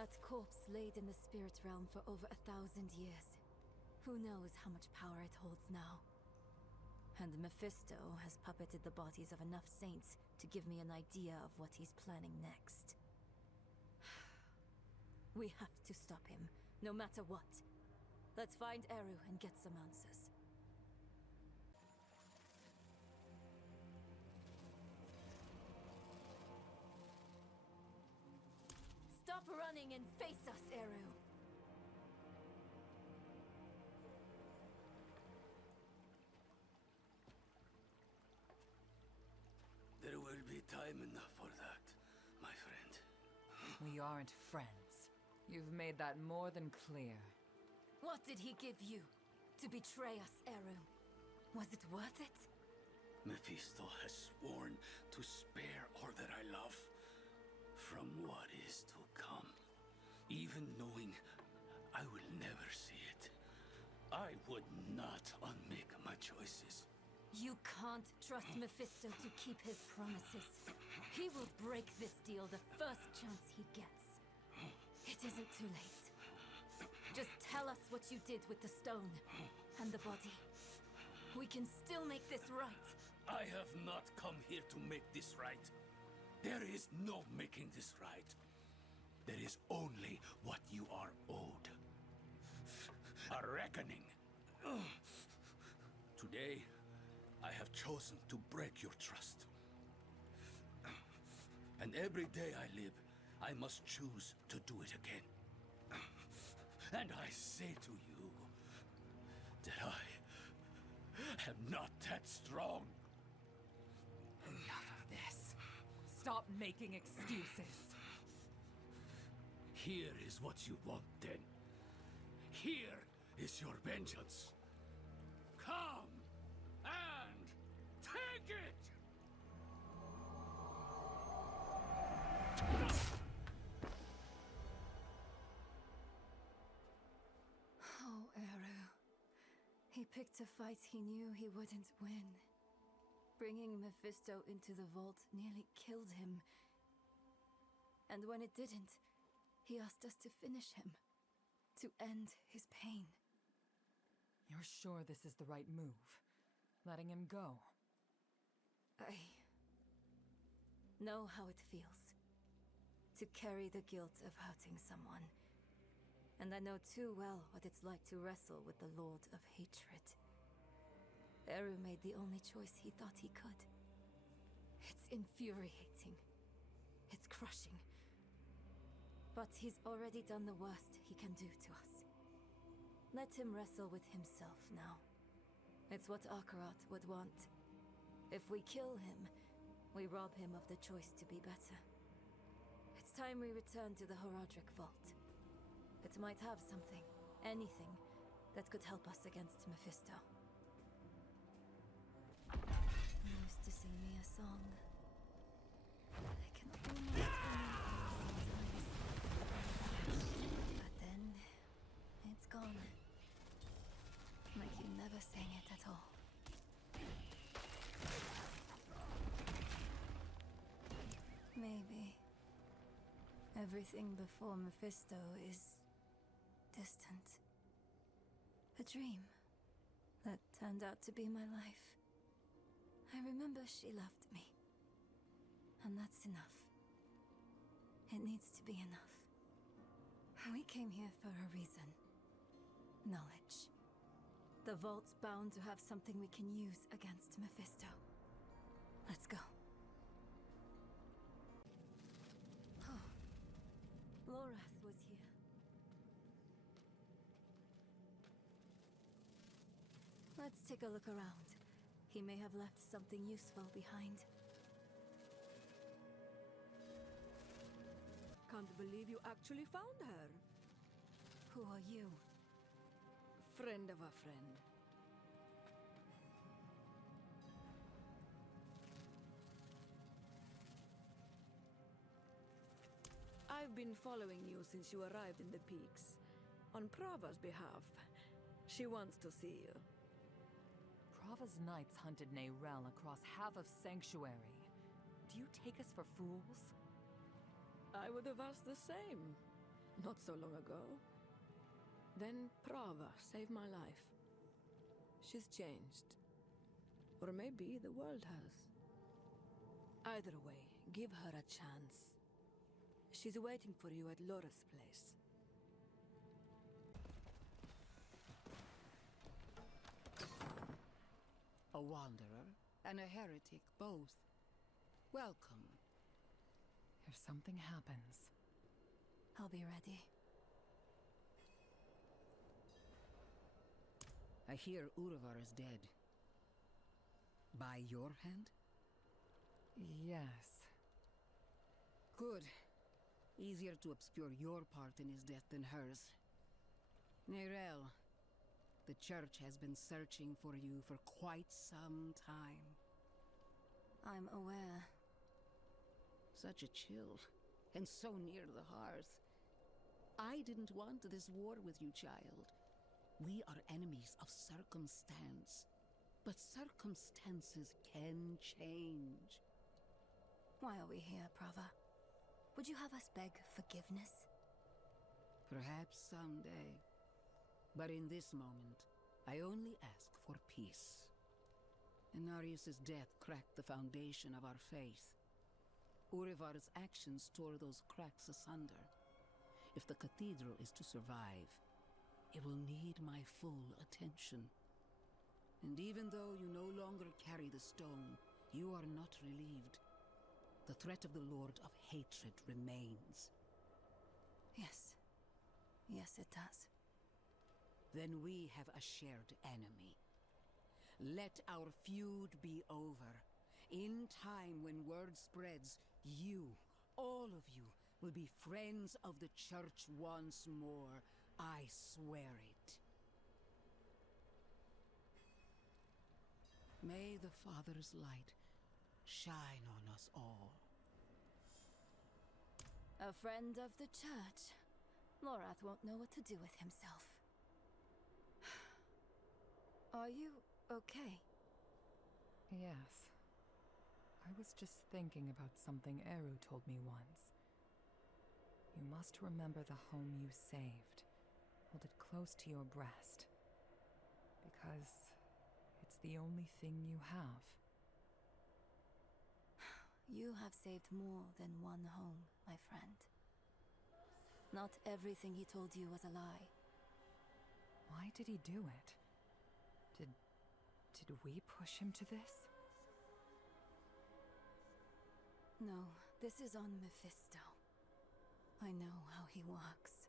That corpse laid in the spirit realm for over 1,000 years. Who knows how much power it holds now? And Mephisto has puppeted the bodies of enough saints to give me an idea of what he's planning next. We have to stop him, no matter what. Let's find Eru and get some answers. Stop running and face us, Eru! There will be time enough for that, my friend. We aren't friends. You've made that more than clear. What did he give you to betray us, Eru? Was it worth it? Mephisto has sworn to spare all that I love from what is to come. Even knowing I will never see it, I would not unmake my choices. You can't trust Mephisto to keep his promises. He will break this deal the first chance he gets. It isn't too late. Just tell us what you did with the stone and the body. We can still make this right. I have not come here to make this right. There is no making this right. There is only what you are owed. A reckoning. Today, I have chosen to break your trust. And every day I live, I must choose to do it again. And I say to you that I am not that strong. Enough of this. Stop making excuses. Here is what you want, then. Here is your vengeance. Come and take it! Oh, Eru. He picked a fight he knew he wouldn't win. Bringing Mephisto into the vault nearly killed him. And when it didn't, he asked us to finish him. To end his pain. You're sure this is the right move? Letting him go? I know how it feels. To carry the guilt of hurting someone. And I know too well what it's like to wrestle with the Lord of Hatred. Eru made the only choice he thought he could. It's infuriating. It's crushing. But he's already done the worst he can do to us. Let him wrestle with himself now. It's what Akarat would want. If we kill him, we rob him of the choice to be better. It's time we return to the Horadric Vault. It might have something, anything, that could help us against Mephisto. He used to sing me a song. I can almost remember it sometimes. But then, it's gone. Like you never sang it at all. Maybe everything before Mephisto is distant. A dream that turned out to be my life. I remember she loved me. And that's enough. It needs to be enough. We came here for a reason. Knowledge. The vault's bound to have something we can use against Mephisto. Let's go. Oh. Lorath was here. Let's take a look around. He may have left something useful behind. Can't believe you actually found her. Who are you? Friend of a friend. I've been following you since you arrived in the peaks. On Prava's behalf. She wants to see you. Prava's knights hunted Neyrelle across half of Sanctuary. Do you take us for fools? I would have asked the same. not so long ago. Then Prava saved my life. She's changed. Or maybe the world has. Either way, give her a chance. She's waiting for you at Laura's place. A wanderer and a heretic both. Welcome. If something happens, I'll be ready. I hear Uravar is dead. By your hand? yes. Good. Easier to obscure your part in his death than hers. Neyrelle, the church has been searching for you for quite some time. I'm aware. Such a chill, and so near the hearth. I didn't want this war with you, child. We are enemies of circumstance. But circumstances can change. Why are we here, Prava? Would you have us beg forgiveness? Perhaps someday. But in this moment, I only ask for peace. Inarius' death cracked the foundation of our faith. Urivar's actions tore those cracks asunder. If the cathedral is to survive, it will need my full attention. And even though you no longer carry the stone, you are not relieved. The threat of the Lord of Hatred remains. Yes. Yes, it does. Then we have a shared enemy. Let our feud be over. In time, when word spreads, you, all of you, will be friends of the Church once more. I swear it. May the Father's light shine on us all. A friend of the church. Lorath won't know what to do with himself. Are you okay? Yes. I was just thinking about something Eru told me once. You must remember the home you saved. Hold it close to your breast. Because it's the only thing you have. You have saved more than one home, my friend. Not everything he told you was a lie. Why did he do it? Did we push him to this? No, this is on Mephisto. I know how he works.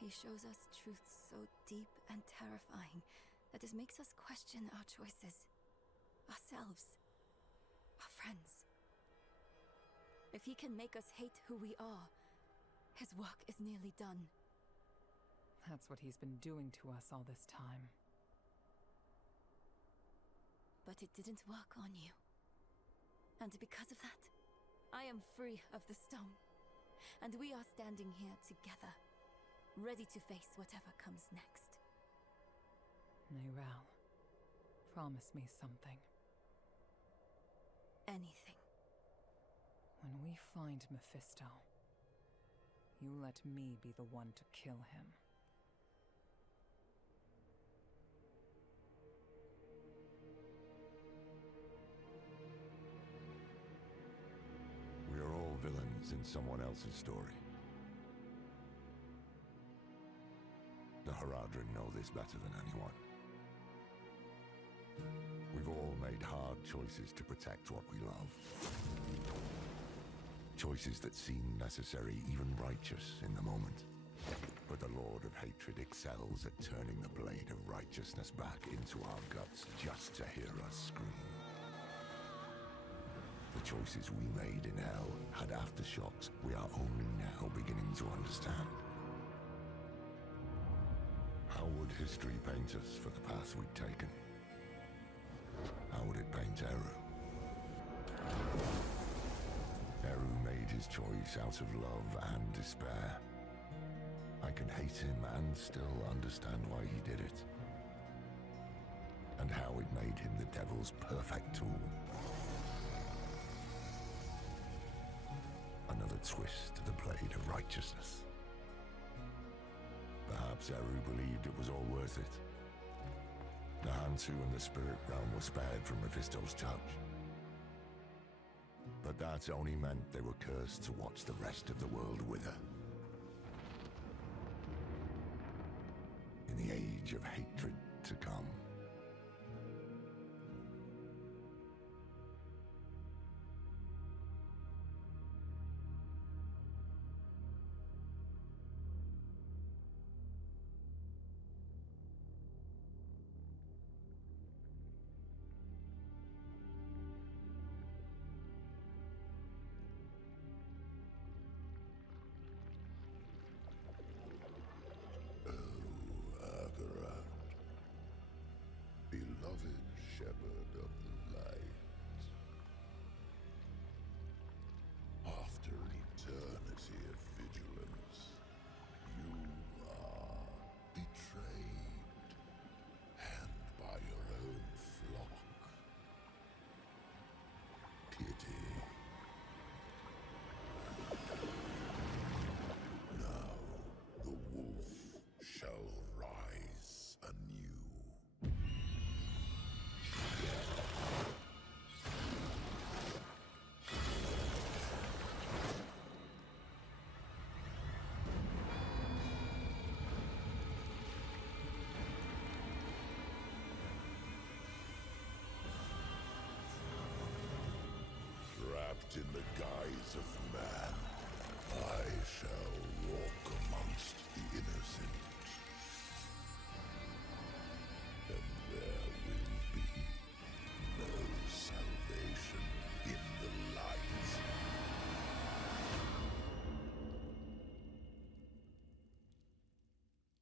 He shows us truths so deep and terrifying that it makes us question our choices, ourselves, our friends. If he can make us hate who we are, his work is nearly done. That's what he's been doing to us all this time. But it didn't work on you. And because of that, I am free of the stone. And we are standing here together, ready to face whatever comes next. Neyrelle, promise me something. Anything. When we find Mephisto, you let me be the one to kill him. We are all villains in someone else's story. The Haradrim know this better than anyone. We've all made hard choices to protect what we love. Choices that seem necessary, even righteous in the moment. But the Lord of Hatred excels at turning the blade of righteousness back into our guts just to hear us scream. The choices we made in hell had aftershocks we are only now beginning to understand. How would history paint us for the path we'd taken? How would it paint Eru? Eru made his choice out of love and despair. I can hate him and still understand why he did it. And how it made him the devil's perfect tool. Another twist to the blade of righteousness. Perhaps Eru believed it was all worth it. The Hantu and the spirit realm were spared from Mephisto's touch. But that only meant they were cursed to watch the rest of the world wither. In the age of hatred to come. Beloved shepherd of the light, after an eternity of vigilance, you are betrayed, and by your own flock. Pity. Now the wolf shall rise anew. Trapped in the guise of man, I shall